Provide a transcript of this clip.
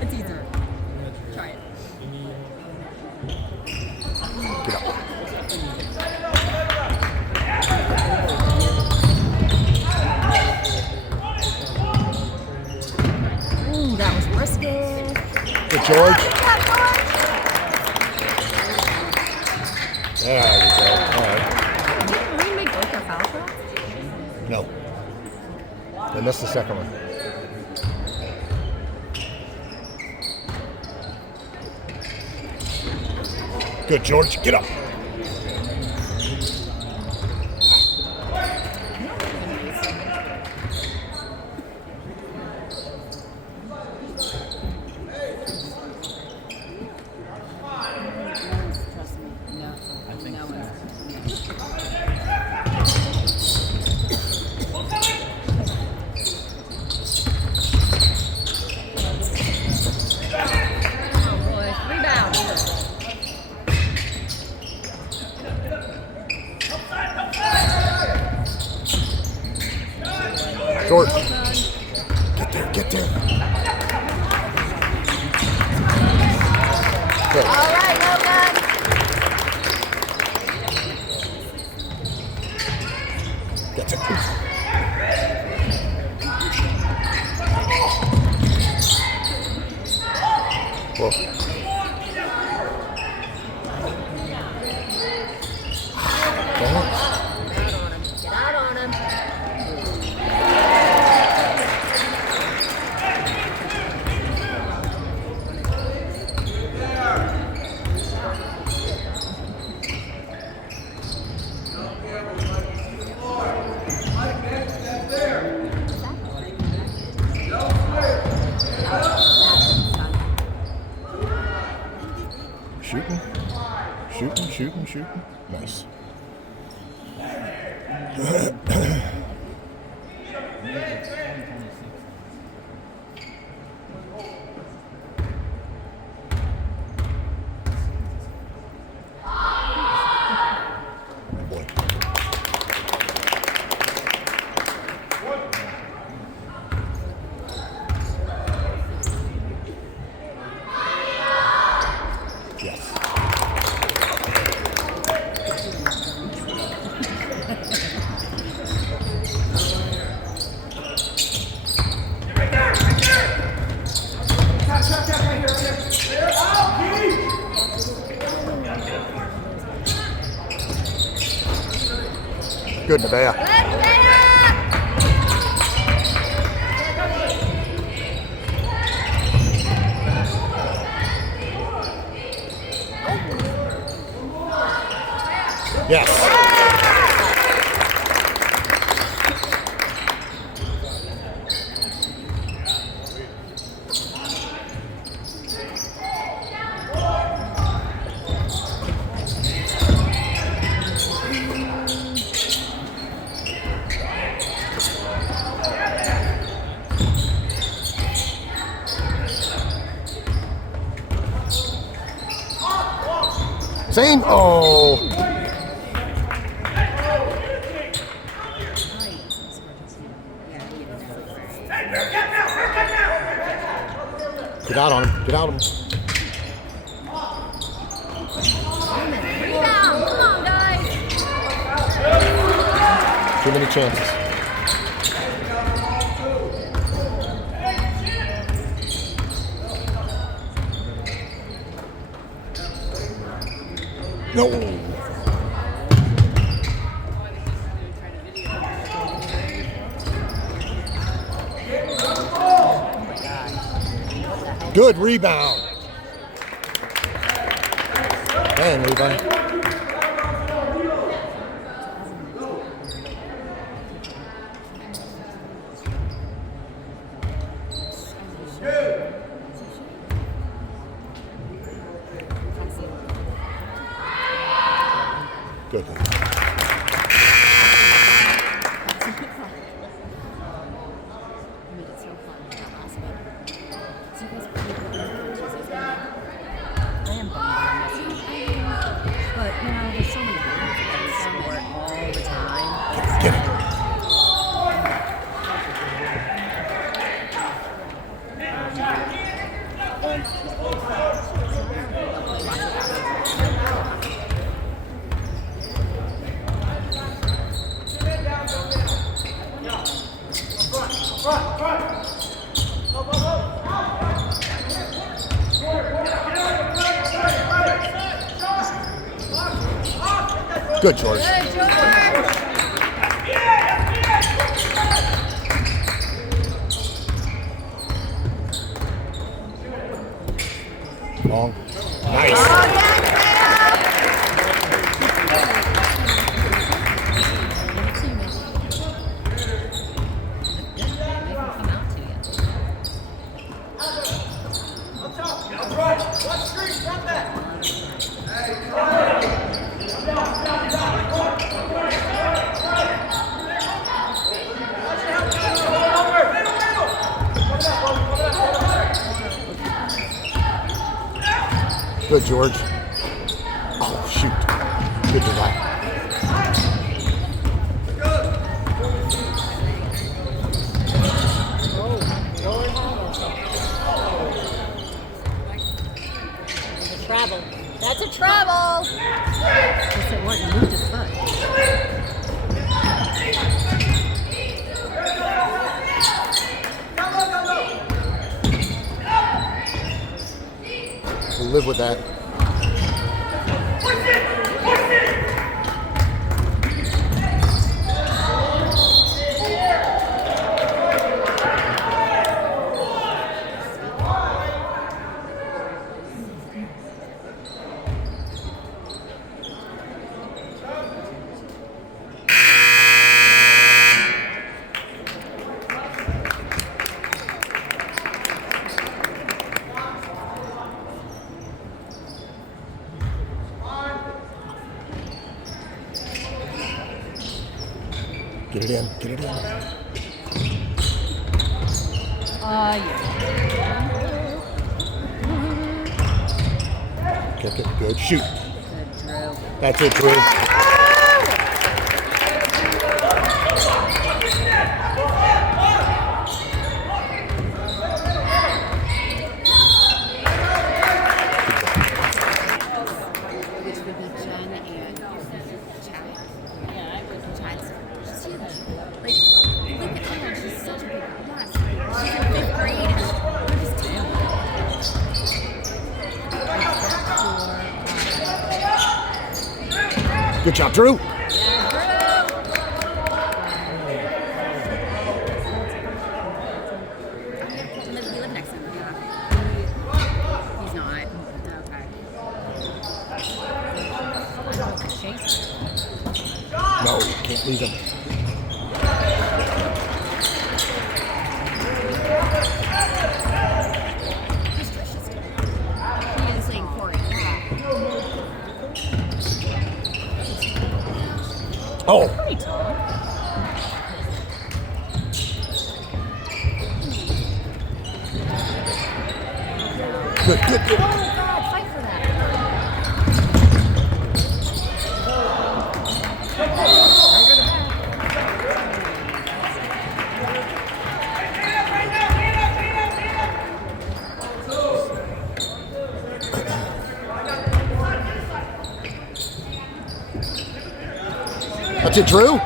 It's easy. Try it. Get up. Ooh, that was risky. Good, George. Yeah, There you go. All right. didn't Marine make both their foul shots? No. They missed the second one. Good, George. Get up. Trust me. No. I think no one. Oh boy. Rebound. Short. Well done. Get there. Get there. Good. All right, well done. That's it. Whoa. Get out on him. Shooting. Shooting, shooting, shooting. Nice. Boy. Yes. Good, Nevaeh. Yes. Zane. Oh. Get out on him. Get out on him. Rebound. Come on, guys. Too many chances. No. Good rebound. Dang, Levi. Good. Made it so fun. That last bit. So you guys played with the coaches, isn't it? I am bummed. But Good, George. Good, George. Long. Nice. Oh, yeah, Good, George. Oh, shoot. Good design. Travel. That's a travel. Yes, it was. He moved his foot. We'll live with that. Get it in. Get it in. Yeah. Kick it. Good. Shoot. Good, Drew. That's it, Drew. Which would be Jen and Chad. Yeah, I was. Chad's huge. Like, look at her. She's such a big. Yes. She's in 5th grade and we're just Good job, Drew. You live next to him, yeah. He's not. Okay. No, can't leave him. He is saying Corey. Oh, Pretty tall. good, good, good. Oh, God, fight for that. That's it, Drew.